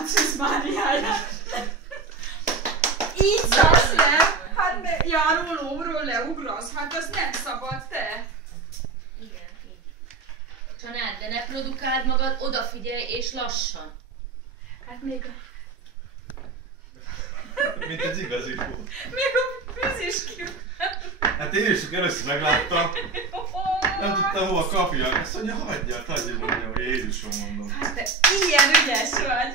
Jézus Máriája! Így szarsz le! Hát járól lóról leugrasz, hát az nem szabad, te! Igen, így. Csanád, de ne produkáld magad, odafigyelj és lassan. Hát még a... Mint egy igazi hó. Még a fűzés kívül. Hát én is először megláttam. Nem tudtam hova kapja. Azt mondja, hagyjad, mondjam, Jézusom mondom. Hát te ilyen ügyes vagy!